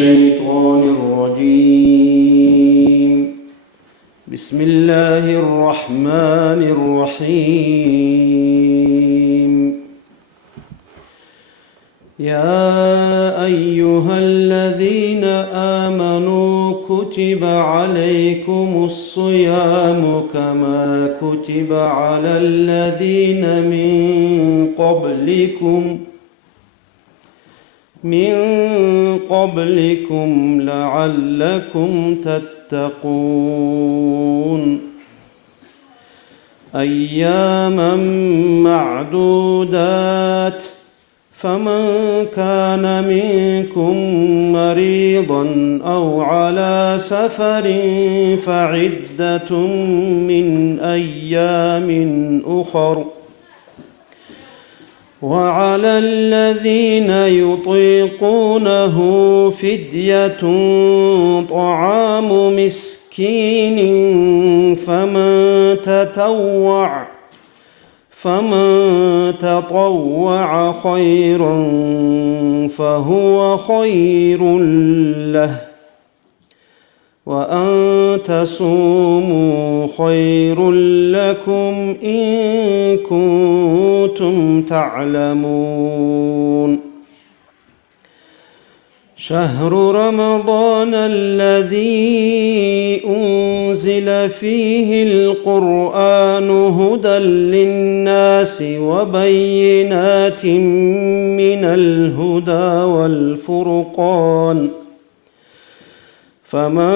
الشيطان الرجيم. بسم الله الرحمن الرحيم. يا أيها الذين آمنوا كتب عليكم الصيام كما كتب على الذين من قبلكم لعلكم تتقون. أياما معدودات، فمن كان منكم مريضا أو على سفر فعدة من أيام أخر، وعلى الذين يطيقونه فدية طعام مسكين، فمن تطوع خيرا فهو خير له، وأن تصوموا خير لكم إن كنتم تعلمون. شهر رمضان الذي أنزل فيه القرآن هدى للناس وبينات من الهدى والفرقان، فمن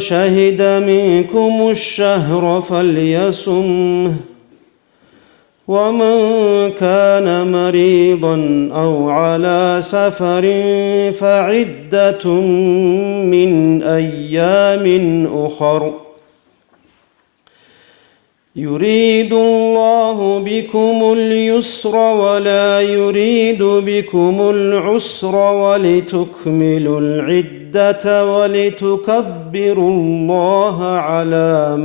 شهد منكم الشهر فليصمه، ومن كان مريضا أو على سفر فعدة من أيام أخر، يريد الله بكم اليسر ولا يريد بكم العسر، ولتكملوا العدة ولتكبروا الله على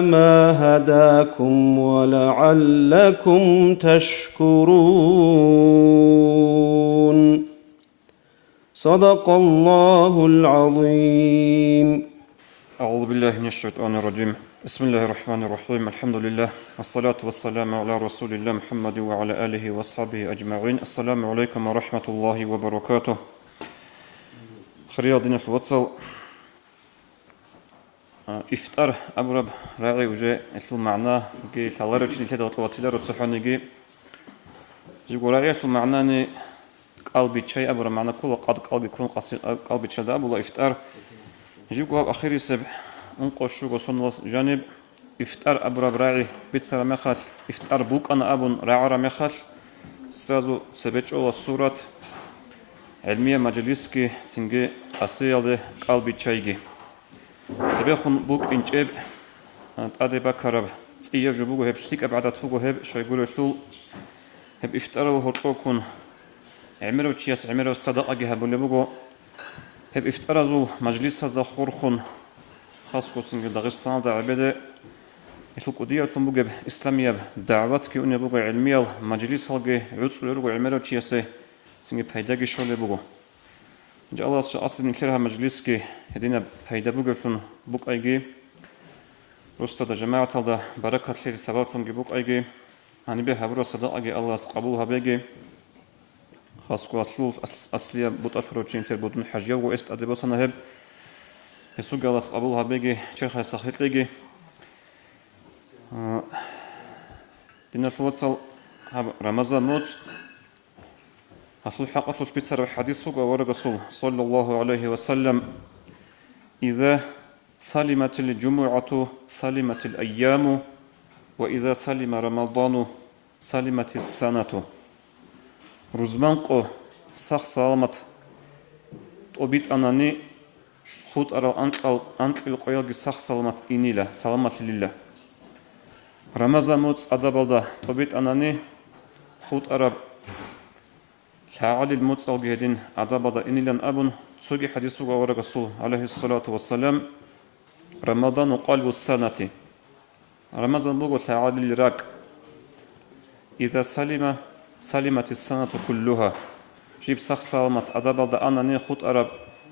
ما هداكم ولعلكم تشكرون. صدق الله العظيم. أعوذ بالله من الشيطان الرجيم. بسم الله الرحمن الرحيم. الحمد لله والصلاة والسلام على رسول الله محمد وعلى آله وأصحابه أجمعين. السلام عليكم ورحمة الله وبركاته. خريج دين الواتساب إفطار أبرب راعي وجه إثل معناه جي ثالر وشين ثلاثة وثلاثة وتصحون جي يقول راعي إثل معناه قلبي شيء أبرا معنى كل قلبي يكون قلبي شيء ده أبوه إفطار يجيبوا أخير السبع انقشوا وصلنا جانب إفطار أبرا براعي بيتسر مخال إفطار بوك أنا أبون راعي مخال استازو سبتش أول الصورة علمية مجلسكي سنجي أصيل قلبي شيء سبيخون بوك إنجاب تأدي بكرب تيجي جبوه هب شتيك أبعد تفوقه هب شيقول شلول هب إفطار الهرطوكون عمرو تشياس عمرو الصدقة جهبوا لبوجو هب إفترزوا مجلس هذا خورخون خاص كوسنج داغستان دا عبادة الحكودية تنبوج إسلامية دعوات كي أني بوجو علمية مجلس هالجي عطس لبوجو عمرو تشياس سنج بيداجي شو لبوجو جاء الله أصل من كلها مجلس كي هدينا بيدا بوجو تون بوك أيجي رست دا جماعة دا بركة لي سبب تون بوك أيجي أنا به هبرو صدقة جي الله قبولها بيجي خاص قواتلو أصلية بوتأثروتين تربطون حاجة وإست أدبوسنا هب يسوق الله قبولها بيجي شيخ يسخيت ليجي دينا الواتسال رمضان موت أصل حقته بيتسر حديث فوق ورسول صلى الله عليه وسلم إذا سلمت الجمعة سلمت الأيام وإذا سلم رمضان سلمت السنة روزمانقو سخ سلامت طبيت أناني خود أرى أنقل قيالك سخ سلامت إنيلا سلامت لله رمضان موت أدبالدا طبيت أناني خود أرى تعالي الموت أوجهدين أدبالدا إنيلا أبن سوقي حديث وغور رسول عليه الصلاة والسلام رمضان قلب السنة رمضان بوغو تعالي الراك إذا سلمت السنة كلها جيب صح سلامت أدبل دا أنا ني خود أرب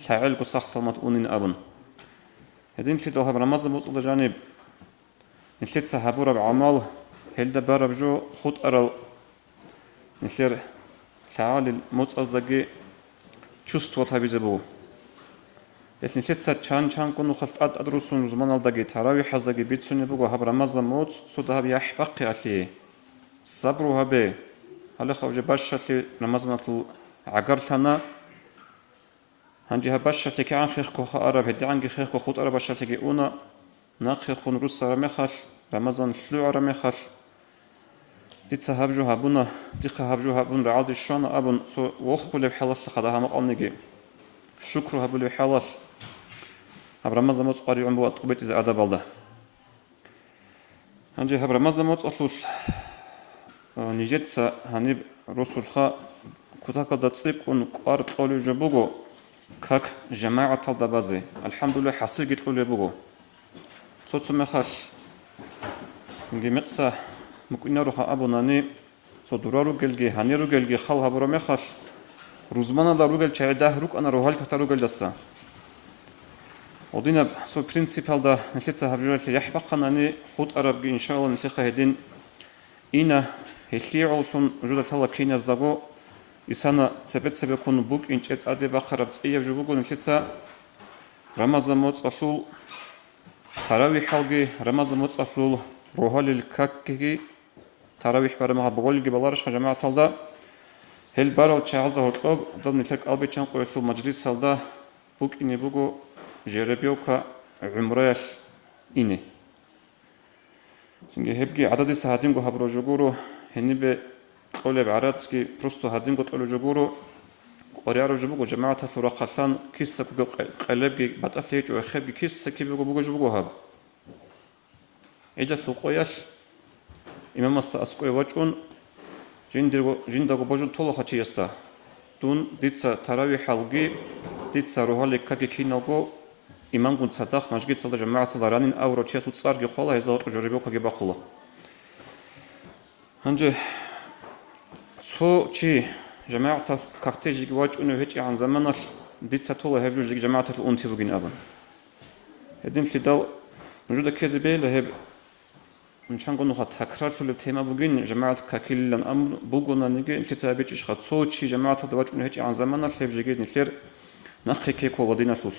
تعلق صح سلامت أونين أبن هدين في دلها برمضان بطل جانب نشيت سحبورة بعمل هل ده برب جو خود أرل نشير تعالي الموت أزدقي чувство табизебу. Если нечетса чан куну халт адрусун зман алдаги тарави хаздаги битсуни буго хаб рамазан мот суда хаб яхбақи али сабру хабе хала хавже башшати рамазанату агарлана ханжи хабашшати кан хих ко араб хеданги хих ко худ араб башшати ги уна нахихун рус рамехал рамазан шлу рамехал ديت هابجو هابونا ديخ هابجو هابون رعاد الشان أبون سو وخل بحلال خدها مقامنجي شكر هابول بحلال هبرمز موت قريب عن بوقت قبيت إذا أدب الله هنجي هبرمز موت أطول نيجت هنيب رسول خا كتاك دتصيب كون قارت قولي جبوجو كاك جماعة الدبازي الحمد لله حصل جت قولي بوجو صوت سمخش نجي مقصة ممكن نروح أبو ناني صدرارو جلجي هنيرو جلجي خال هبرو مخش روزمانا دارو جل شيء ده روك أنا روحال كتارو جل دسا ودينا سو برينسيبال ده نشيت هبرو اللي يحبق ناني خود عرب إن شاء الله نتلقى هدين إنا هالشيء علشان وجود الله كينا زبو إسانا سبب كون بوك إنش أدي بخرب تأيب جبوكو نشيت رمضان موت أصول تراويح حلقي رمضان موت أصول روحال الكاكي تراويح برمها بقولي بلارش جماعة الله هل بارل شعزه الطب ضمن تلك ألبي كان قوي مجلس الله بوك إني بوجو جربيوكا عمريش إني سنجي هبجي عدد ساعتين هبرو جورو هني بقولي بعراتسكي برستو هادين قلو جورو قريارو جبوجو جماعة الله رقصان كيس قلبي بتأثير وخبي كيس كي بوجو جبوجو هب إذا سوقياش إمام استأسقي وجهون جندو بوجو طول خاتي يستا دون ديتسا تراوي حلقي ديتسا روحالك كاكي كينالغو إمام كنت صدق مجد صدق جماعة الرانين أو روتشيس وتصار جقولة هذا جربوا كاكي بقولة هنجي سو شيء جماعة كاكتي جي وجهون هيك عن زمانش ديتسا طول هبجو جي جماعة الأنتي بقين أبن هدين فدال موجودة كذبة لهب نشان قلنا خد تكرار في التيمة بقين جماعة كاكيل لان أمر بقولنا نيجي الكتابة إيش خد صوت شيء جماعة هذا وجهون هيك عن زمانش هب جيجي نشير نخي كيك ودينا سوش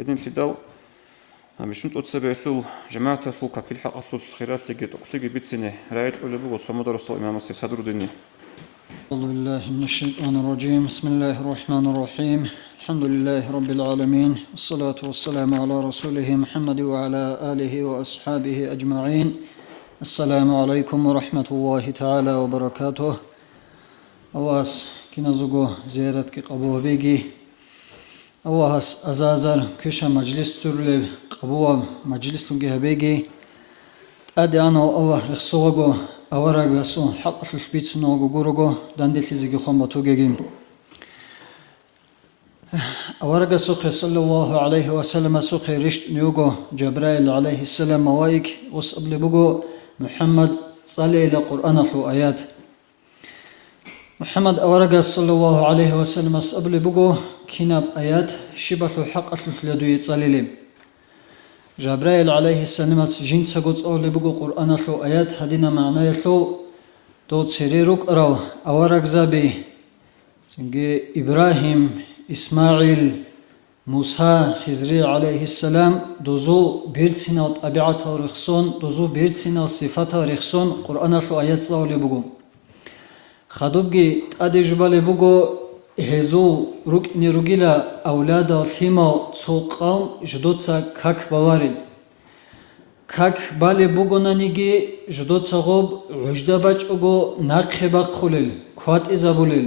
هدين فدال مش نتقول سبعة جماعة فوق كاكيل حق أصل خيرات تيجي بيتسنة رأيت أولي بقول صمد رسول إمام السيد الديني أعوذ بالله من الشيطان الرجيم بسم الله الرحمن الرحيم الحمد لله رب العالمين والصلاة والسلام على رسوله محمد وعلى آله وأصحابه أجمعين السلام عليكم ورحمة الله تعالى وبركاته أواس كنزوجو زيارتك قبوه بيجي أواس أزازر كشا مجلس ترلي قبوه مجلس تنجه بيجي أدي أنا الله رخصوغو أورق سو حق البيت نوغو غورغو داندل زيغي خمبا توغيم أورق سوق صلى الله عليه وسلم سوق رشت نيوغو جبرائيل عليه السلام موايك وصبل بوغو محمد صلي لقرآن له آيات محمد أورق صلى الله عليه وسلم صبل بوغو كناب آيات شبه حق الفلدوي صلي لي جبرائيل عليه السلام جين سقط أول بقول قرآن له آيات هدينا معناه له دوت سريرك أراو أورق زبي سنجي إبراهيم إسماعيل موسى خزري عليه السلام دوزو بيرتسنا طبيعة رخصون دوزو بيرتسنا صفات رخصون قرآن له آيات أول بقول خدوبجي أدي جبال بقول هزو ركن رجلا أولاد الثيما سوقان جدوتسا كاك بوارل كاك بالي بوغونا نيجي جدوتسا غوب عجدا باج أغو ناقخبا خلل كوات إزابولل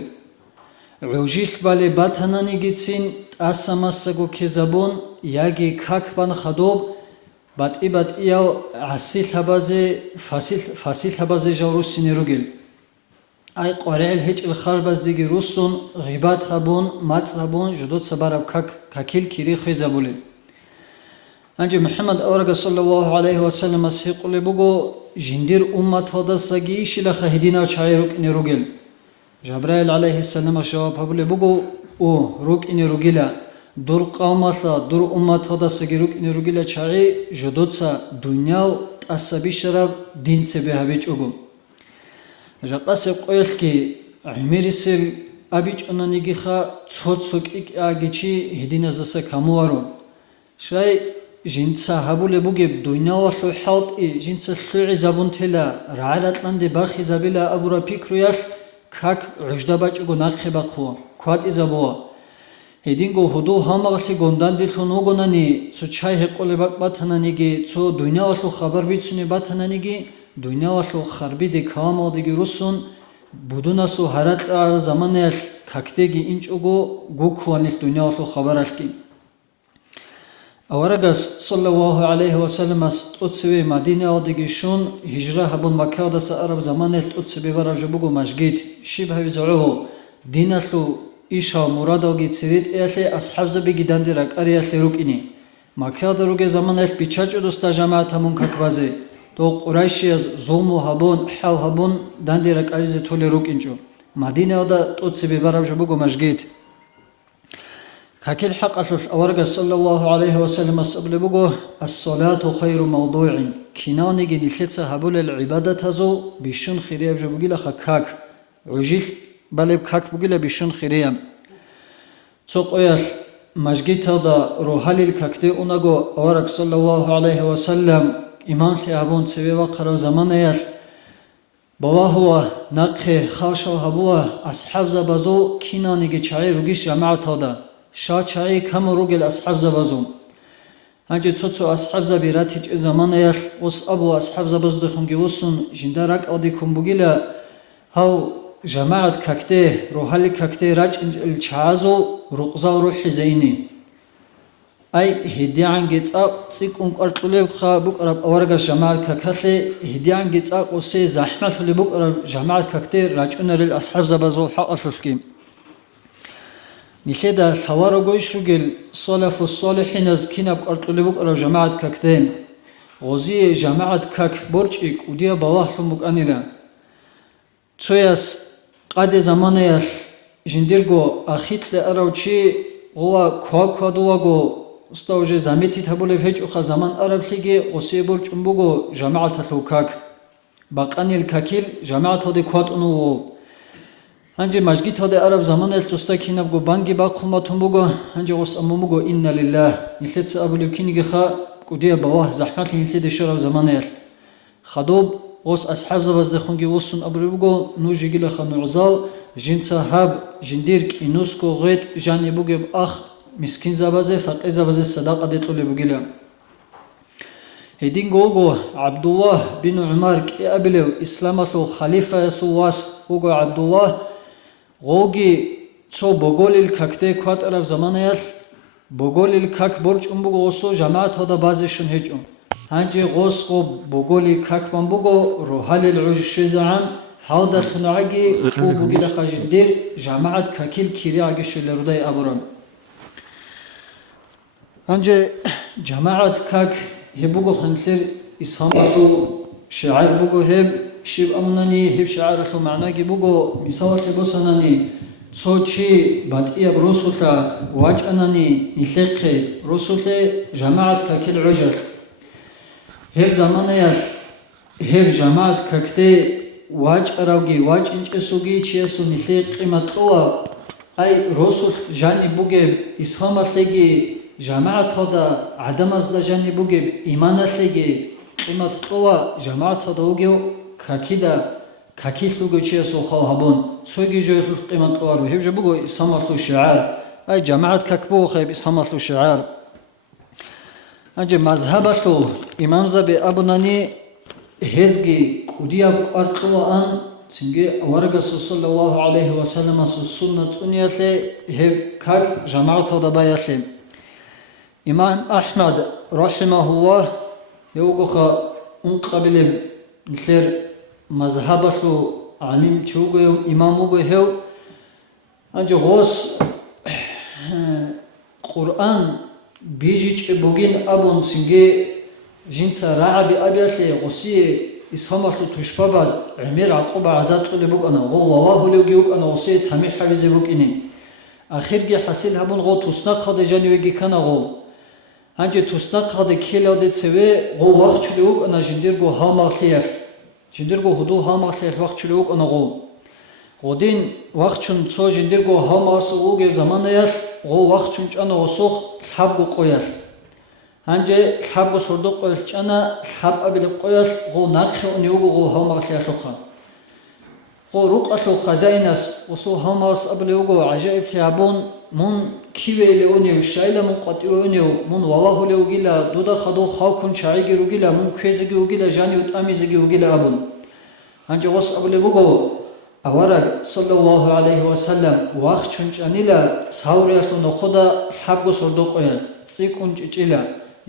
عجيخ بالي باتنا نيجي تسين تأساماسا كيزابون ياجي كاك بان خدوب بات إياو عسيل هبازي فاسيل هبازي جاروس سينيروغيل أي قريل هيج الخربز ديجي روسون غيبات هبون ماتس هبون جدود سبارب كاكيل كيري خيزابولين Анже Мухаммад аврага саллаллаху алейхи ва саллям асиқуле буго жиндир уммат хода саги шила хидина чай рук ини ругел. Жабраил алейхи саллам жаваб хабуле буго о рук ини ругила дур қавматла дур уммат хода саги рук ини ругила чай жодоца дунял асаби шараб дин се бехавич угу. Жақасе қойлки умирисил абич онанигиха цоцук ик агичи хидина заса камуару. Шай жинца хабуле буге дуйнаваллу халт и жинца слуи забунтела раалатланде бахи забила абура пикруял как уждабачуго нақхи бақху кват изабуа хединго худу хамагли гонданди тунугонани цу чай хеқуле бакбатананиги цу дуйнаваллу хабар бицуни батананиги дуйнаваллу харбиди каамодиги русун будунасу харатла заманел кактеги инчуго гукхуанил дуйнаваллу хабаралки Аварагас саллаллаху алейхи ва саллям отсеве Мадина одигишун хижра хабун Макка даса араб заманел отсеве варав жабуго масгид шибхави зулу динатлу иша мурадоги цирит эле асхаб забиги дандирак арияле рукини Макка даруге заманел бичачу доста жамаат хамун каквазе то Qurayshi az зулму хабун хал хабун дандирак аризе толе рукинчу Мадина ода отсеве варав жабуго масгид كاكل حق أورجا صلى الله عليه وسلم أسأل بقول الصلاة خير موضوع كناني جنيلتها هبول العبادة هزو بيشون خيريا بجبقيلا خكاك عجيل بلب كاك بقيلا بيشون خيريا تسوق أيال مجيت هذا روحالي الكاكتي أونغو أورج صلى الله عليه وسلم إمام تيابون سوي وقرا زمان أيال بواهو نقخ خاشو هبوا أصحاب زبازو كناني جشعي رجيش جماعة هذا شاچای کم روگل اصحاب زبازم هنچه چوچو اصحاب زبیراتیج زمان ایل وس ابو اصحاب زباز دخونگی وسون جندرک آدی کم بگیلا هاو جماعت ککته روحالی ککته راج الچازو رقزا روح زینی ای هدیان گیت اب سیک اون قرطلیب خا بک ارب اورگا جماعت ککله هدیان گیت اب وسی زحمت لی بک ارب جماعت ککته راج انرل اصحاب زبازو حق الفلکی نشيدا الحوار قويش رجل صلف الصالحين از كناب أرطلبوك أو جماعة كاكتين غزي جماعة كاك برجيك وديا بواه ثمك أنيلا توياس قاد زمانيا جنديرغو أخيت لأروتشي هو كوا دواغو استوجي زميتي تبولي بهج أخا زمان أرب ليجي غسي برج أمبوغو جماعة كاك باقاني الكاكيل جماعة هذي كوات أنو هنجي مجيت هذا عرب زمان التوستاكينا بقو بانجي باقوماتهم بقو هنجي غص أمومو إنا لله نلتت أبو لبكيني خا قديا بواه زحمات نلتت الشراب زمان خدوب غص أصحاب زباز دخونجي وصن أبو لبقو نوجي جيلا خانو عزال جنسا هاب جنديرك إنوسكو غيت جاني بقو بأخ مسكين زبازي فقي زبازي الصداقة ديتو لبقيلا هيدين قوغو عبد الله بن عمر كي أبلو إسلامتو خليفة يسواس قوغو عبد الله غوغي تو بوغوليل كاكتي كوات عرب زمانيال بوغوليل كاك برج بوغو وسو جماعت هذا بازشون هجوم هنجي غوسقو بوغوليل كاك بوغو روحال العج شزعان هذا تنعجي خو بوغيلا خاجندير جماعت كاكيل كيرياغي شلرداي ابورم هنجي جماعت كاك هبوغو خنتلر اسهامتو شعار بوغو هب شيب أمناني هب شعارته معناكي بوغو مساوات لبوساناني تصوشي باتئيا بروسولا واج أناني نلقي روسولا جماعة كاكل عجل هب زمانيال هب جماعة كاكتي واج أراوغي واج إنج أسوغي چياسو نلقي مطلوع أي روسول جاني بوغي إسهامات لغي جماعة هذا عدم أزلا جاني بوغي إيمانات لغي قيمة طوى جماعة هذا وغيو كاكيدا كاكيلتو جيسو خاهبون سوغي جويتو قيمة طوار وهيبجا بوغو إسهامتو شعار أي جماعة كاكبو خيب إسهامتو شعار أجي مذهبتو إمام زبي أبناني هزغي قدياب أرطوى أن سنجي ورقة صلى الله عليه وسلم سنة تنياتي هيب كاك جماعة هذا باياتي إمام أحمد رحمه الله يوغوخا انقبل نتلر مذهبه علم تشوغو إماموغو هيو أنجو غوص قرآن بيجي بوجين أبون سنجي جنسا راعبي أبياتي غسي إسهامتو تشباباز عمير عقوبة عزات لبوك أنا غو وواه لوجيوك أنا غسي تامي حويزي بوك إني آخر جي حسيل هبون غو تسناق خد جانيوغي كان غو هنجي تسناق خد كيلا دي تسوي غو وقت لوك أنا جندير غو هامالخير جندير غو هدو هامالخير وقت لوك أنا غو غودين وقت شن تو جندير غو هاماسوغي زمان ير غو وقت شن أنا وسوخ الحب غو قوير هنجي الحب غو سردو قوير أنا الحب أبلي قوير غو ناقخي ونيوغو غو هامالخير لوخا غو روقاتلو خزاينس وسو هاماس أبليوغو عجائب كيابون من كيوي لونيو شايلا من قطيونيو من وواه لوغيلا دودا خدو خاكون شايغي روغيلا من كويزغي وغيلا جانيو تاميزغي وغيلا أبون هنجي وس أبليوغو أورغ صلى الله عليه وسلم وقت شنجانيلا ساورياتو نخودا الحب سردو قوير تسيكون جيلا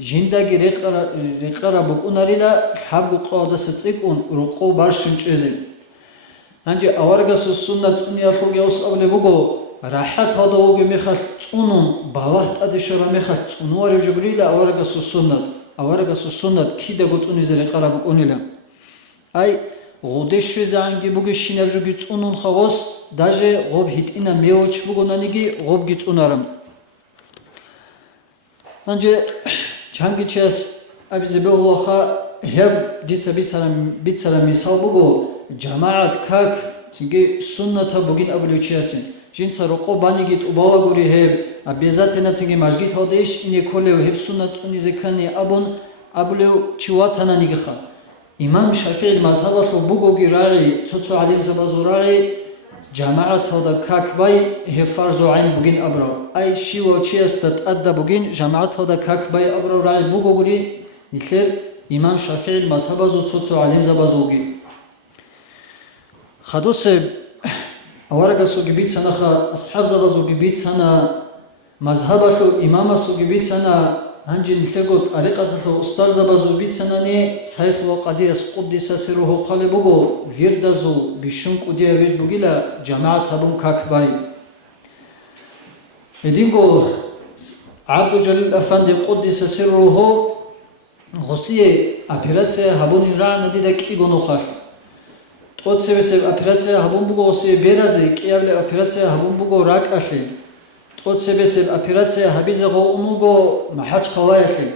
جندگي رقرا بكوناريلا الحب قودا ستسيكون رقو بارشنجيزي هنجي أورغس السنة أني أخوغي أصأولي بغو راحت هذا وغي ميخال تونون باوحت أدشورا ميخال تونواري جبريلا أورغس السنة كيدا قد أني زري قرابك أنيلا أي غودش زانجي بغي شيناب جوغي تونون خواص داجي غوب هيتينا ميوچ بغو نانيگي غوب گي تونارم هنجي جانگي چيس أبزي بغوخا هب ديتا بيتسرا مثال بغو جماعت كاك تنجي سنة بوغين أبليو چياسين جنسا رقو بانيگيت أباوا غوري هب أبيزاتنا تنجي مجگيت هادش إني كوليو هب سنة توني زكاني أبون أبليو چواتنا نيگخا إمام شافعي المذهبات بوغوغي راعي توتو عليم زبازو راعي جماعت هذا كاك باي هب فرزو عين بوغين أبرو أي شيو چياستت أدى بوغين جماعت هذا كاك باي أبرو راعي بوغوغري نخير إمام شافعي المذهبات توتو عليم زبازوغي خدوس أورغا سوغي بيتسانا خا أصحاب زبازوغي بيتسانا مذهباتو إماما سوغي بيتسانا هنجي نتلقوت أريقاتلو أستار زبازو بيتسانا ني سيف وقديس قدس سروه قالبوغو فيردازو بيشنك وديا ويد بوغيلا جماعة هبون كاكباي إدينغو عبد جليل أفندي قدس سروه غسيه أبيراتسي هبون رانا ديدك إيغونو خاش Отсевесев операция хабун буго осе беразе киявле операция хабун буго рак ахли. Отсевесев операция хабизе го унуго махач хаваяхли.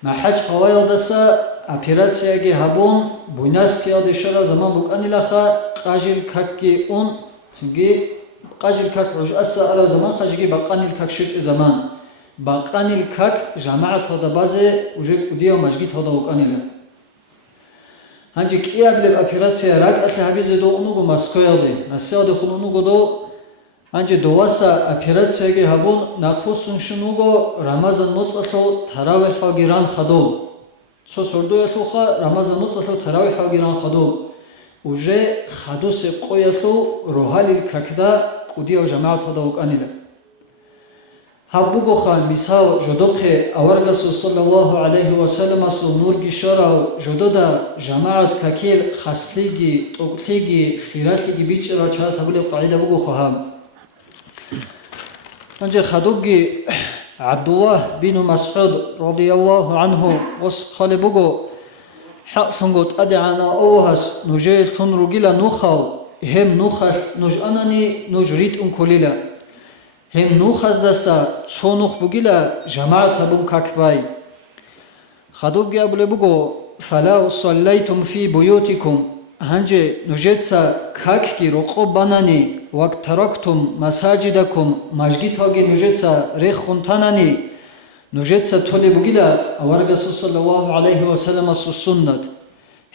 Махач хаваялдаса операция ге хабун буйнас кияде шара заман буканилаха қажил какки он тинги қажил как руж аса ара заман қажиги бақанил как шуч заман. Бақанил как жамаат хада базе уже удия мажгит хада уканила. هنجي كيابل أوبراتيا راك أخي هبيزة دو أنوغو مسكويادي نسيادي خون أنوغو دو هنجي دواسا أوبراتيا جي هبون نخوصن شنوغو رمضان متصلو تراويح غيران خدو سو سردو يتلوخا رمضان متصلو تراويح غيران خدو وجه خدو سيقويتلو روحالي الكاكدا قوديا وجماعة هدوك أنيلا هبوغو خا مثال جدوخه اورغسو صلى الله عليه وسلم سو نورگي شورا جدودا جماعت كاكيل خاصليگي توقليگي خيراتليگي بيچرا چاس هبل قاعده بوغو خام انجه خدوگي عبد الله بن مسعود رضي الله عنه وس خالبوغو حقفنگوت ادعنا اوهس نوجي تنرغيلا نوخال هم نوخال نوجاناني نوجريت كوليلا هم نوخز دسا چونوخ بوگیلا جماعت هبون کاکبای خدوگ گیابله بگو فلا صلیتم فی بیوتکم هنجه نوجتسا کاک کی رقو بانانی وقت ترکتم مساجدکم مجگیت هاگی نوجتسا ریخ خونتانانی نوجتسا تولی بوگیلا اورگس صلی الله علیه و سلم سنت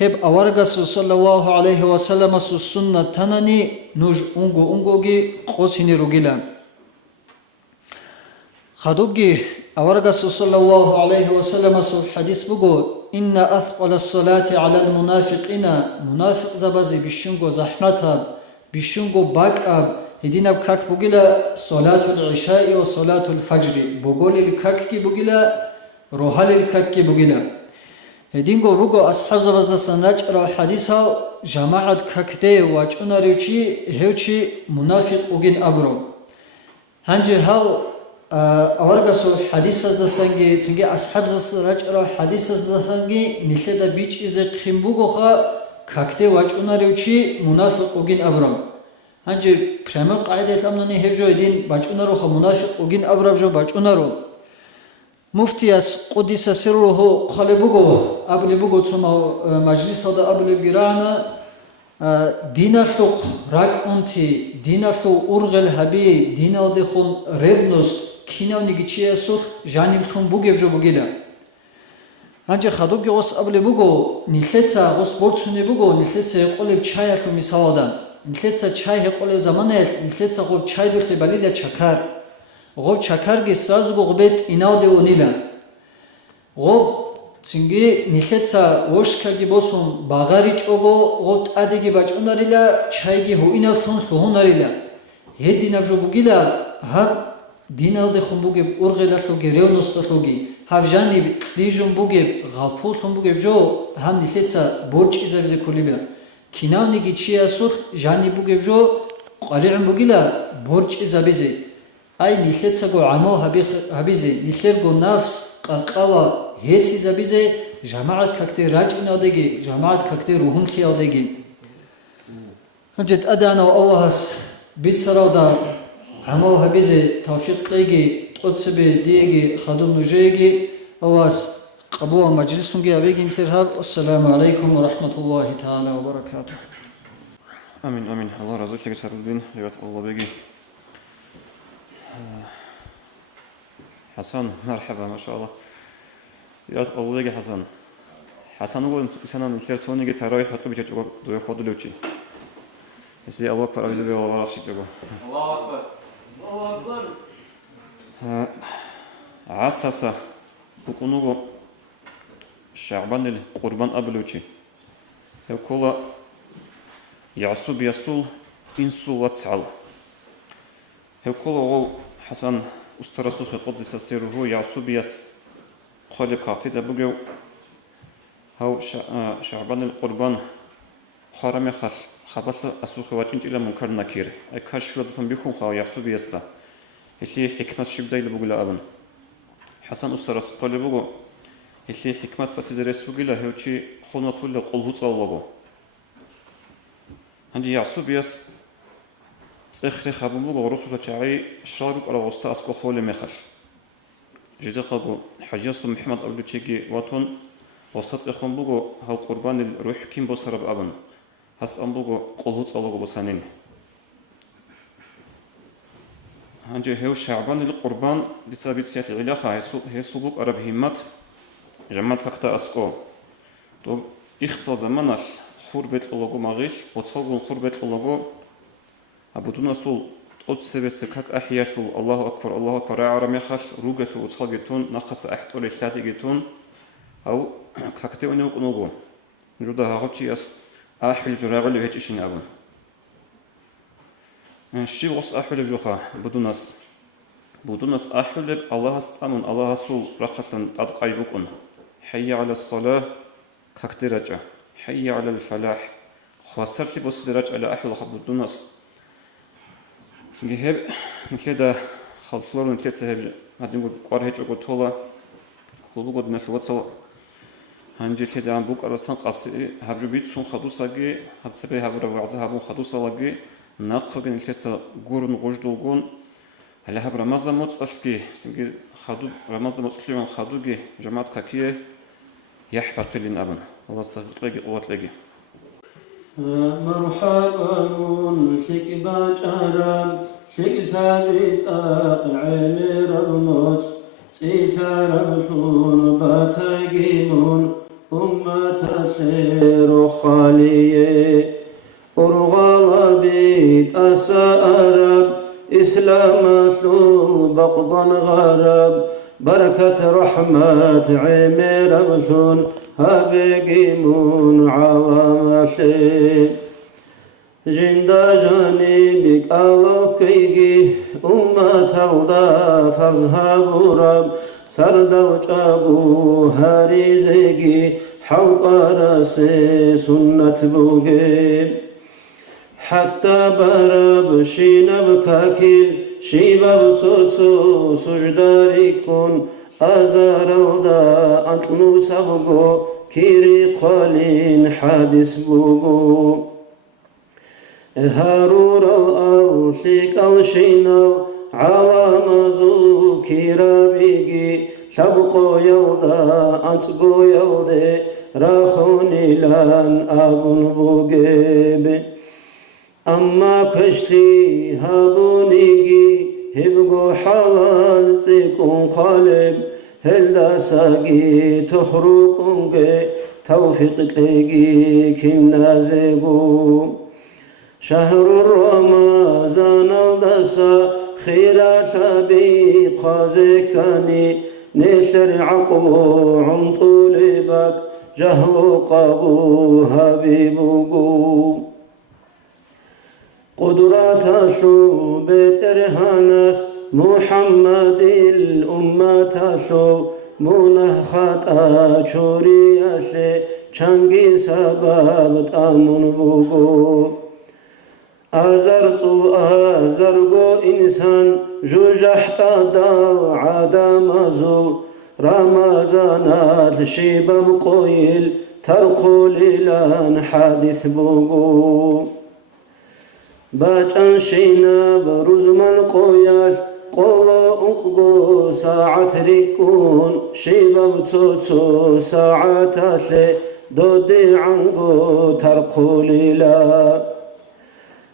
هب اورگس صلی الله علیه و سلم سنت تانانی نوج اونگوگی قوسینی روگیلا خدوگي أورغس صلى الله عليه وسلم الحديث بقول إن أثقل الصلاة على المنافقين منافق زبازي بشنغو زحمتها بشنغو باكاب هدينا بكاك بقول صلاة العشاء وصلاة الفجر بقول الكاكي بقول روحال الكاكي بقول هدينغو بقول أصحاب زبازنا سنجر الحديثة جماعة كاكدي واجونا ريوشي هيوشي منافق وجين أبرو هنجي هاو أورجاسو حديث أزدسانجي تنجي أصحاب زراجرا حديث أزدسانجي نخدا بيج إذا خيمبوغوخا كاكتي واجوناريوشي منافق وجين أبرام هنجي بريما قاعدة الأمناني هجو يدين باجوناروخا منافق وجين أبرام جو باجونارو مفتياس قدس سره خالبوغو أبليبوغو تسمى مجلس هذا أبليب جرانا دينالوق راك أنتي دينالو أورغل هبي دينال دخون ريفنوست كيناو نيجيتشيا سوخ جانيم خون بوغيب جو بوغيلا هنجي خادوغي غوس أبليبوغو نيلتسا غوس بولتسوني بوغو نيلتسا يقولب چاي خو مساودان نيلتسا چاي يقولب زمانه نيلتسا غو چاي دوخي باليلا چاكار غوب چاكارگي سازوغو غبت إناو دي ونيلا غوب تنجي نيلتسا وشكاگي بوسون باغاريچ اوغو غوب تاديگي باچ اوناريلا چايگي هو إناو خون لهوناريلا هيدي نبجو بوغيلا هاب دينال دي خون بوغيب أورغيلا لوغي ريونوستا لوغي هاب جاني ديجون بوغيب غالفول خون بوغيب جو هم نيلتسا بورچ إزابزي كوليبا كيناو نيگي چيا سوخ جاني بوغيب جو قريعن بوغيلا بورچ إزابزي أي نيلتسا غو عمو هبيزي نيلتر غو نفس قرقاوا هيسي زبيزي جماعة كاكتي راجعين أوديجي جماعة كاكتي روحهم كي أوديجي هنجد أدانا وأوهاس بيت سراودا عمو هبيزي توفيق ليجي تقدسبي ديجي خادم نجيجي أوهاس قبوة مجلسونجي أبيجي نترهاب والسلام عليكم ورحمة الله تعالى وبركاته آمين آمين الله رضي الله سر الدين جوات الله بيجي حسن مرحبا ما شاء الله زيارة أولي حسن حسن هو إنسان السرسوني كتراوي حتى بيجي دوي خود لوتشي إزاي الله أكبر أبي زبي الله راشي جوا الله أكبر الله أكبر عساسة بكونوا شعبان القربان أبلوتشي يقول يعصب يسول إنسو واتسعل يقول هو حسن أسترسوخ قدس سيره يعصب يس خالي كارتي دبوغو هاو شعبان القربان خارمي خبط أسوخ واتنج إلى منكر نكير أي كاشفو دتن بيخون خاو يعصب يستا اللي حكمة شبدا إلى بوغلا أبن حسن أسترس قال بوغو اللي حكمة بتدرس بوغلا هوشي خلنا طول قلبوت الله عندي يعصب يس سخري خابن بوغو رسول تشعي شرابك على وسط أسكو خولي مخل جدي خاغو حجاس محمد أبو تشيجي واتون وسط إخوان بوغو هاو قربان الروح كيم بوسرب أبن هس أم بوغو قلوت الله بوسانين هنجي هاو شعبان القربان لسبب سياسة العلاقة هيسو بوك أرب همات جمعت حقتا أسكو تو إختا زمانش خوربت الله مغيش وتصلغون خوربت الله أبودون أصول أتصبس كك أحياشو الله أكبر عرم يخش روجة وتصلجتون نقص أحد ولا شاتجتون أو ككتئون يقنوجو جودا هاغتي أس أحل جرابة لهتشين أبون شيء وص أحل جوخا بدونس أحل الله استأمن الله سول رقتن أدقى بكون حي على الصلاة ككترجة حي على الفلاح خسرت بس درجة على أحل خبودونس سنجيب نكدا خلطلور نكدا سهب هادين قوار هيج أقول تولا خلو قد نشوت سلا هنجي كدا عن بوك أرسل قصي هبجو بيت سون خدوساجي هبسبي هبرا وعزة هبون خدوسالاجي ناقخ بين نكدا قورن غجدوغون هلا هب رمضان موت أشكي سنجي خدو رمضان موت أشكي من خدوجي جماعة كاكية يحبط لين أبن الله استغفر قوات لقي مرحبا شيك باجارم شيك ثابت عمر الموت سيثار بشون باتاقيمون أمة سير خالية أرغال بيت أسارب إسلام ثول بقضا غرب بركة رحمة عمر بشون هابقيمون عوامشي جندا جانبك ألوكيجي أمة الدا فرزها برب سردو جابو هاريزيجي حوق راسي سنة بوغي حتى برب شينب كاكيل شيباب صوصو سجداريكون أزارلدا أنتنو سبقو كيري قالين حادث بوغو هارور الألشيك الشينال على مزو كيرابيجي شبقو يلدا أنتقو يلدي راخوني لان أبن بوغيب أما كشتي هابونيجي هبقو حلال سيكون قالب هل ساقي تخرقونجي توفيق تلاقي كنا زيبو شهر رمضان الدسا خيرا شبي قازكاني نشر عقبو عن طولبك جهل قابو حبيبو قدرات شو بيت إرهانس محمد الأمة شو منخطا شوري أشي چنگي سبب تامون بوغو أزرغو إنسان جوجحت دال عدم زو رمضانات شباب قويل ترقو ليلان حادث بوغو باچان شينا بروزمان قوياش قولو انقو ساعة ريكون شباب توتو ساعة تاشي دودي عنقو ترقو ليلا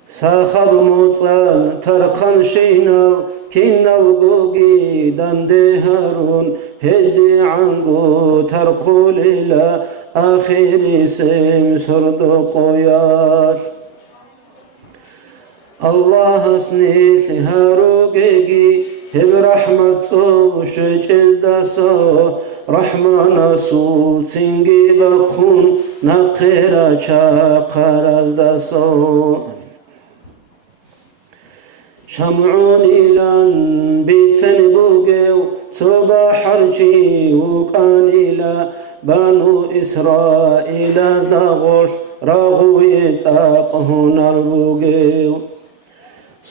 ساخب موصال ترخن شينا كينا البوغي داندي هارون هدي عنقو ترقو ليلا آخر سيم سردو قوياش الله سنيت هاروغيغي هب رحمة صوب شجز داسو رحمة نسول سنگي بقون نقيرا چاقراز داسو شمعون إلان بيتسن بوغيو توبا حرجي وقان إلا بانو إسرائيل ازداغوش راغو يتاقهون البوغيو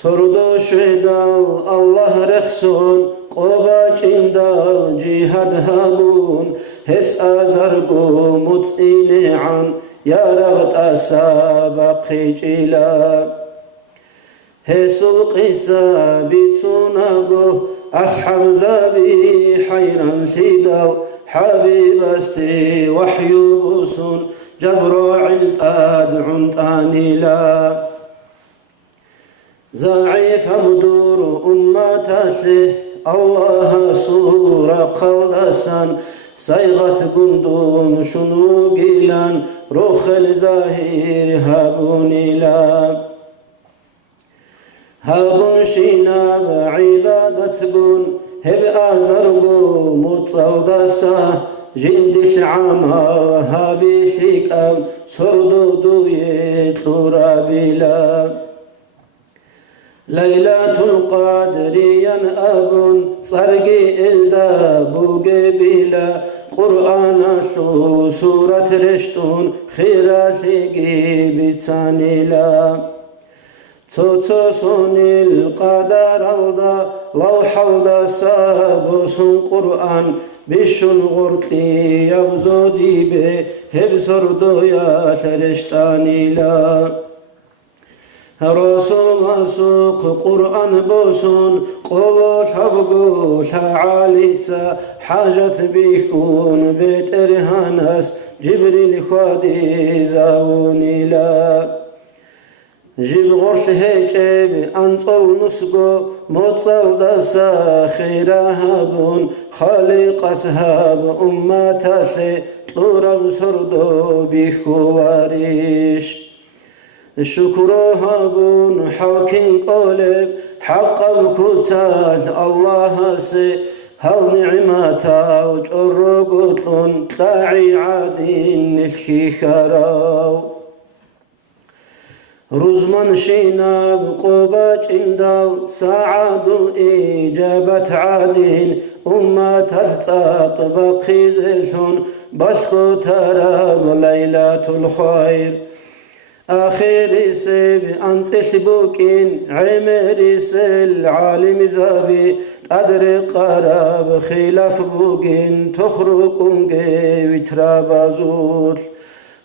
سردو شويدال الله رخصون قوبا چندال جهاد هابون هس آزرگو متئيني عن يا رغت أسابقي جيلا هسو القصة بيتسوناغو أصحاب زابي حيران شيدال حبيب استي وحيو بوسون جبرو علقاد عنطاني لا زعيف مدور أمتاشه الله صورة قلدسان صيغة قندون شنو قيلان روخ الزاهير هابوني لا هابون شيناب عبادة بون هب آزرقو متصودسا جندش عمال هابي شيكام سردو يطلور بلا ليلة القدر ينأب صرقي إلدا بوغي بلا قرآن شو سورة رشتون خيراشيكي بتساني لا توتسون القدر الدا لوح الدا سابسون قرآن بشن غرقي يبزو ديبه هبسردو يا شرشتاني لا رسول مسوق قرآن بوسون قولو شبقو شعاليتسا حاجة بيكون بيت إرهانس جبريل خوادي زاوني لا جيب غرش هيجيب أنطول نسقو موصل دسا خيرها بون خالق أصحاب أمتاشي طورب سردو بيخواريش شكرها بون حاكم قولب حق الكتال الله سي هل نعمتا وجر قتلون تلاعي عادين الكي خراو رزمان شينا بقوبة جندال ساعد إجابة عادين تلتاق بقي زيشون بشكو تراب ليلة الخير آخر سب أنت بوكين عمر سل عالم زابي أدر قراب خلاف بوكين تخرقون وترابازول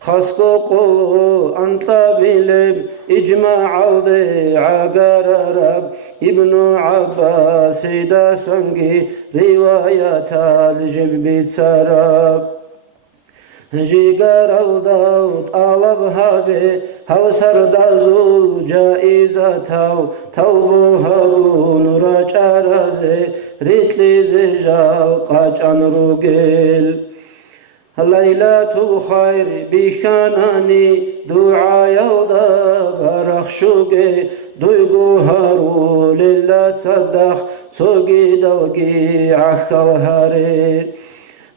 خسكو قو أنت بلب إجماع الدي عقار رب ابن عباس دا سنجي روايات الجب سراب جيجار الدوت طلبها به هل سردازو جائزة توبو هارون راجارزي ريتلي زجال قاجان روغيل ليلة خير بخاناني دعاء يلدا برخشوغي دوغو هارو لله تصدق سوغي دوغي عخل هاري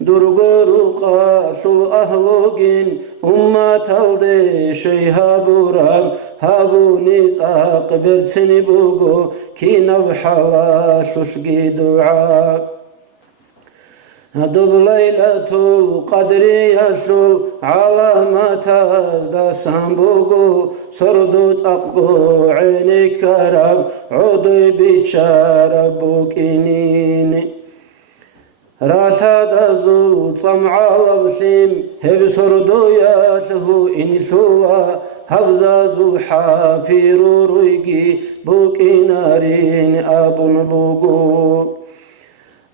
درغورو قاسو أهلوغين أمة الدي شيهابو رب هابو نيزاق برسني بوغو كي نبحلا ششقي دعاء دوب ليلة القدر يشل علامة ازدا سامبوغو سردو تقبو عينك رب عدو بيتشار بوكينين راشد زول صمع لبشيم هب سردو ياشه إنشوا هبزا زول حافيرو رويكي بوكينارين أبن بوغو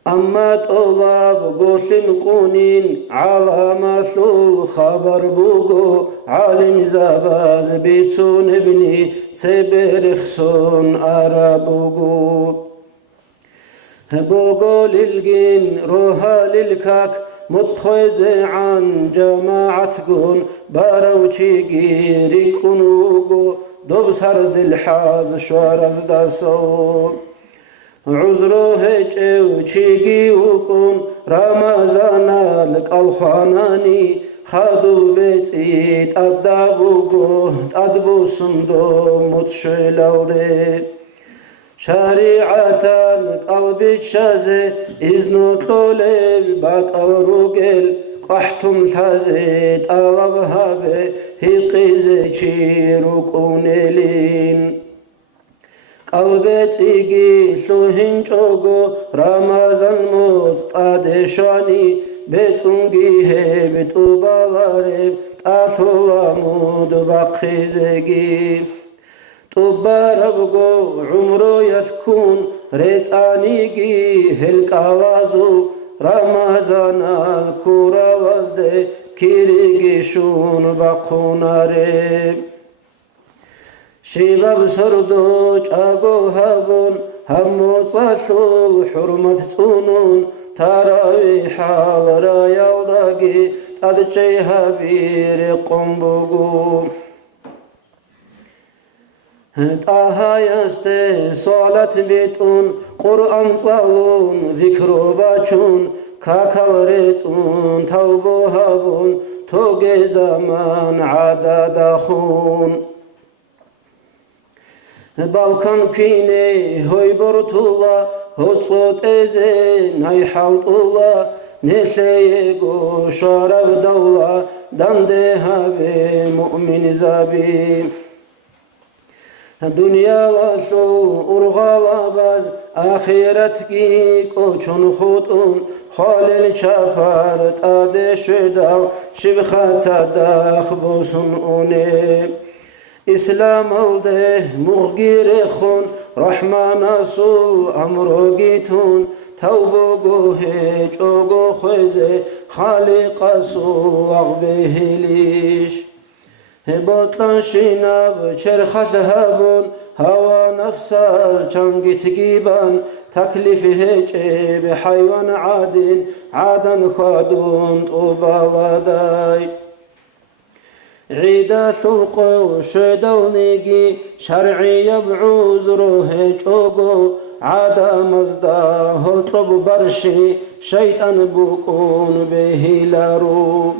أما طلاب قوشن قونين على ما شو خبر بوغو عالم زباز بيتسون ابني تبرخسون أرابوغو بوغو للجين روها للكاك متخوز عن جماعة قون باروشي جيري كنوغو دوب سرد الحاز شوارز داسو عذرو هجو چيگي وكون رمضان القلخاناني خادو بيتي تدابوغو تدبو صندو متشلالدي شريعة القلب تشازي إذنو طولي باقل روغل قحتم تازي طلبها بي هيقيزي چيرو كونيلين قلبت إيجي شوهين چوغو رمضان موت تادشاني بيتونجي هبت وبالارب تاثولا مود بقخيزيجي تباربغو عمرو يشكون ريتانيجي هلقالازو رمضان الكورا وزده كيريجي شون بقونارب شباب سردو چاغو هابون همو صاشو حرمت صونون تراوي حال را يوداغي تدچي هابير قنبوغو طه يستي صالت بيتون قرآن صالون ذكرو باچون كاكال ريتون توبو هابون توغي زمان عدد خون بالكان كيني هوي برطولا هوصوت ازي ناي حلطولا نشيغو شارب دولا دانده هابي مؤمن زابي دنيا لاشو ارغالا باز آخرتكي قوچون خطون خالل چپر تاده شدال شبخات صدخ بوسن اونه إسلام الده مغير خون رحمن سول أمرو جيتون توبو هيج أوغو خوزه خالق سول أغبه ليش هبطلان شيناب چرخت هبون هوا نفسال چنگت جيبان تكليف هيج بحيوان عادن خادون طوبالاداي عيدا شوقو شدونيجي شرعي يبعوز روحي چوغو عادا مزدا هلطب برشي شيطان بوكون به لارو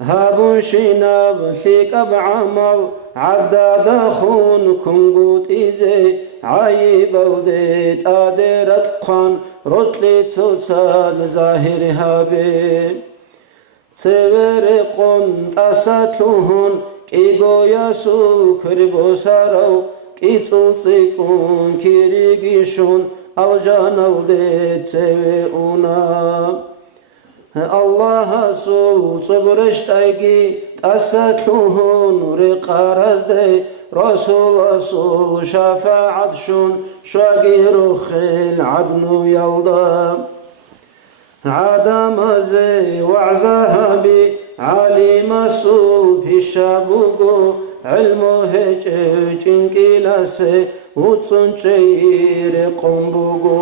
هابون شيناب شيك بعمل عداد خون كنغوت إيزي عايب الديت آدرت قان رتلي تسال ظاهر هابي سوير قن تساتلوهن კიგოიასუ ქრბოსარავ კიწუწიკუნ ქირიგიშუნ ალჟანალდე ცევე უნა ალლაჰასულ წობრეშტაიგი ტასათლუჰუნ რიყარაზდე რასულასულ შაფაატშუნ შვაგირო ხელ აბნუ ялდა ადამაზე ვაზაჰაბი ალიმასულ ფიშაბუგო ილმო ჰეჭე ჭინკილასე უწუნჭეირე ყომბუგო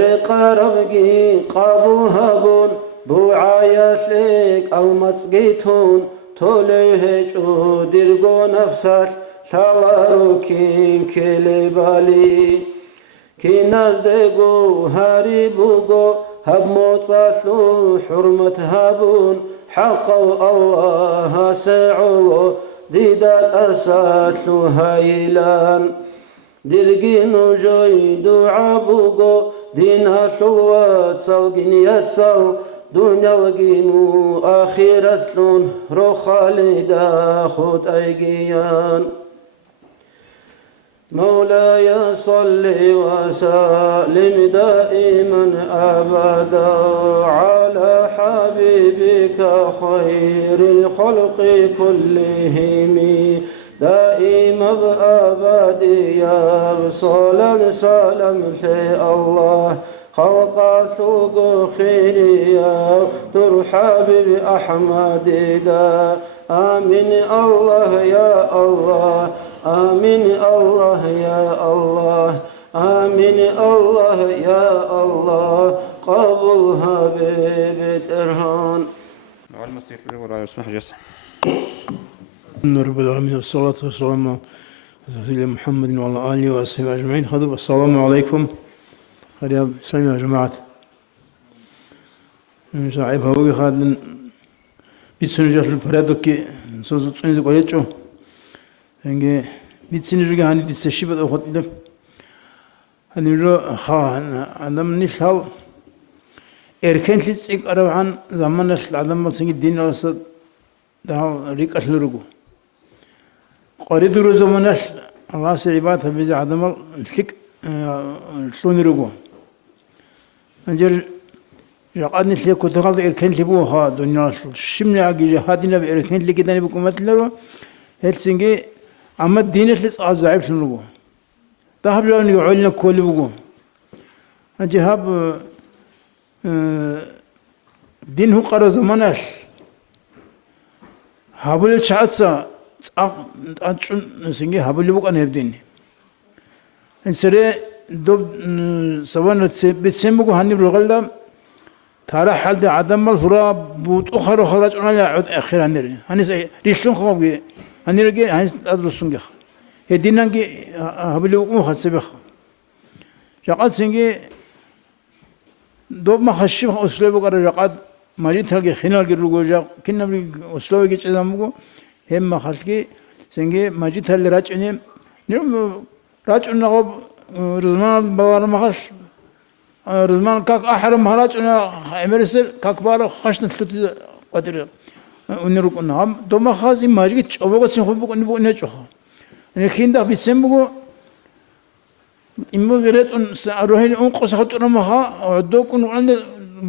რეყარაბგი ყაბულჰაბუნ ბუაიაშლეკ ალმაცგითუნ თოლე ჰეჭო დირგო ნაფსალ ლალაროქინ ქელებალი كينازدگو هاريبوغو هب موصالو حرمت هابون حقو الله سعو ديدات أساتلو هايلان دلقينو جوي دعابوغو دينا حلوات سالقين يتسال دنيا لقينو آخرتلون روخالي داخد أيقيان مولاي صل وسلم دائما أبدا على حبيبك خير الخلق كلهم دائما بأبدي يا صلاة سلام في الله خلقاتك خير يا ترحب بأحمد دا آمين الله يا الله آمين الله يا الله آمين الله يا الله قبولها بترهان على المسيح ولا يسمح جس رب العالمين والصلاة والسلام على سيدنا محمد وعلى آله وصحبه أجمعين. خذوا السلام عليكم يا سلام يا جماعة. صاحب هوي خادن بيتسنجر البرادوك سوزو تسنجر قليتشو هنگه بيتسنجر هاني بيتسشيبت أو خطيدم هنيرو خان عندما نشال erken lisik araban zaman adam malsıngi din arası daha rik aşılırgu. Qaridur zaman Allah sebat bize adam lik şunurgu. Ancak yaqad nisli kutuqal erken libu ha dünya şimdi agi jihadina bir erken likiden bu hükümetler Helsinki ama dinetlis azayip şunurgu. Daha bir onu yoluna kollugu. Ancak دين هو قرا زمانش هابل شاتسا أتشون سنجي هابل بوك أنا هبدين إنسرة دوب سوان بتسمعه هني برغلدا ترى حد عدم ما صورة بوت أخر خلاص أنا لا عد آخر هني ريشلون خوابي هني رجع هني أدرسونجا هدينا كي هابل بوك مو خسبه جاكات سنجي دوب ما خشيم أسلوبه كره رقاد ماجد هالك خنال كيروجا كنا بري أسلوبه كي تزامو هم ما خالكي سنجي ماجد هال راج إني نيوم راج إنه غب رزمان بوار ما خش رزمان كاك أحرم مهراج إنه أمريكا كاك بار خشنا تلتي قدر ونروك إنه هم دوب ما خازي ماجد أبوك سنخبوك إنه بقول نجحه إنه خيندا بيتسمعه إما غيرت أن سأروحين أن قصة رمها عدوكن وعند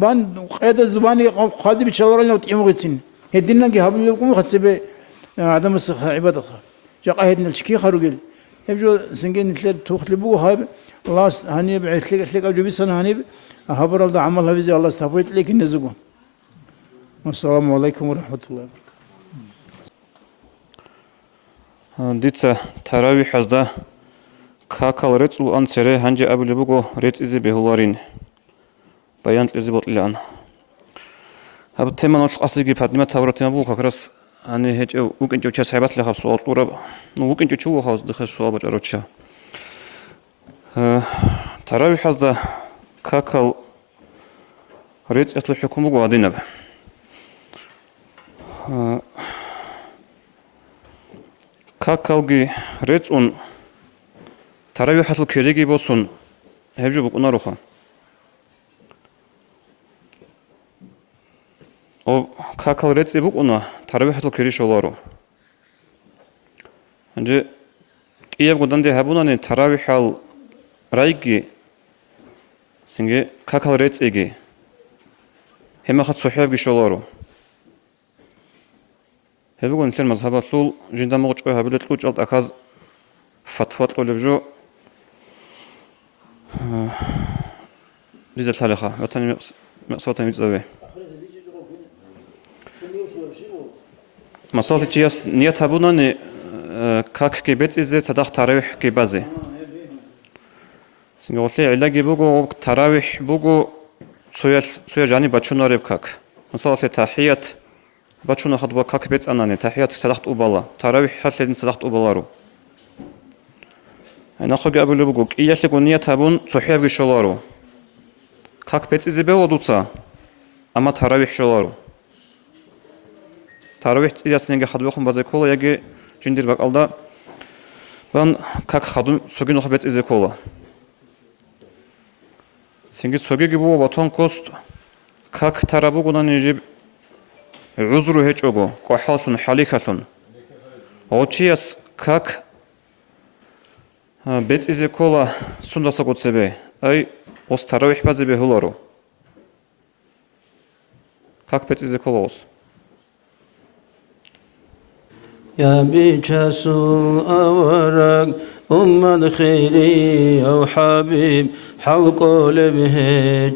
بان قيادة زباني خازي بتشاور لنا وتيمغتين هدينا كي هبل لكم خسبة عدم الصحة عبادة جاء هدنا الشكي خروجل يبجو سنجين نتلر توخلبو هاي الله هني بعث لك أجوبي سنة هني هبر الله عمل هذي الله استفيد لك النزقون والسلام عليكم ورحمة الله وبركاته. ديتسا تراوي حزدا كاكال ريتلو أنسره هنجي أبو لبوغو ريت إزي بهولارين بيانت إزي بطلان هذا التيمان وش أصيجي بهدمة تورتنا بوغو كاكرس هني هيج وكن جو تشايبات لها بسؤال طورة وكن جو تشوه خاص دخل سؤال بجاروتشا تراوي حزدا كاكال ريت إتلو حكومة قادينب كاكالجي ريت أن تراوي حصل كيريجي بوسون هبجو بقنا روخا أو كاكال ريتس بقنا تراوي حصل كيري شولارو 이제 끼야고 단데 하부나네 타라위할 라이기 생게 카칼레츠에게 해마카 소해기 쇼로로 해보고 일단 mazhabatul jindamoq qo'y habilet qo'chalt akaz fatvat qolibjo liza talaxa vatani maqsatani mitzawe масалти чияс ният табунани как кебец изе садах таравих кебазе синголли илаги бугу таравих бугу суя жани бачунареб как масалти тахият бачуна хадба как бец анани тахият садахт убала таравих хаследин садахт убалару нахоги абуле бугу киясли гу ният табун сухиявги шолару как бец изе белодуца ама таравих шолару таравих циясненге хадбахун базе кола яги жиндир бакалда бан как хадум согин хабец изе кола синги согиги бу батон кост как тарабугунан ижиб عذرو هيجوغو قحالسون حاليكاسون اوچياس как бец изе кола сундасагоцебе ай ос таравих базебе хулару как бец изе кола ос يا بيجاسو أورق الخيري أو حبيب حلق لبه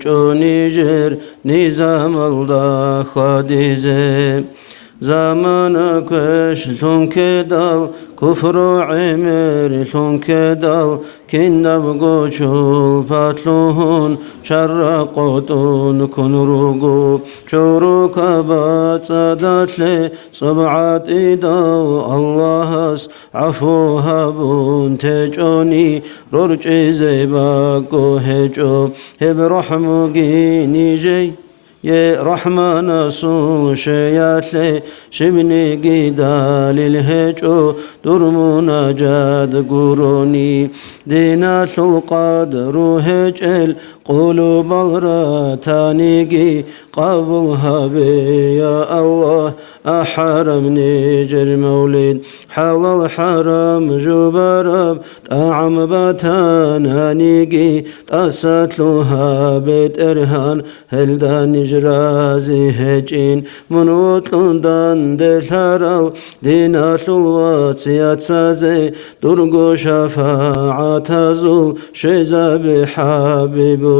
جونيجر نظام الله خديزه زمانك شلون كدال كفر عمر شلون كدال كنا بقوشو باتلون شرقوتون كن رقو شروك باتسادات لي صبعات إداو الله عفوها بون تجوني ررجي زيباكو هجو هب رحمو جيني يا رحمن صو شياتلي شبني قدال الهجو درمونا جاد قروني دينا القدر هجل قلوب الرتانيقي قبلها بي يا الله أحرمني جر مولد حلال حرم جبرب طعم باتانانيقي تساتلوها بيت إرهان هلدان جرازي هجين منوط لندن دلهرو دينا الوات سياتسازي درقو شفاعة زول شيزا بحبيب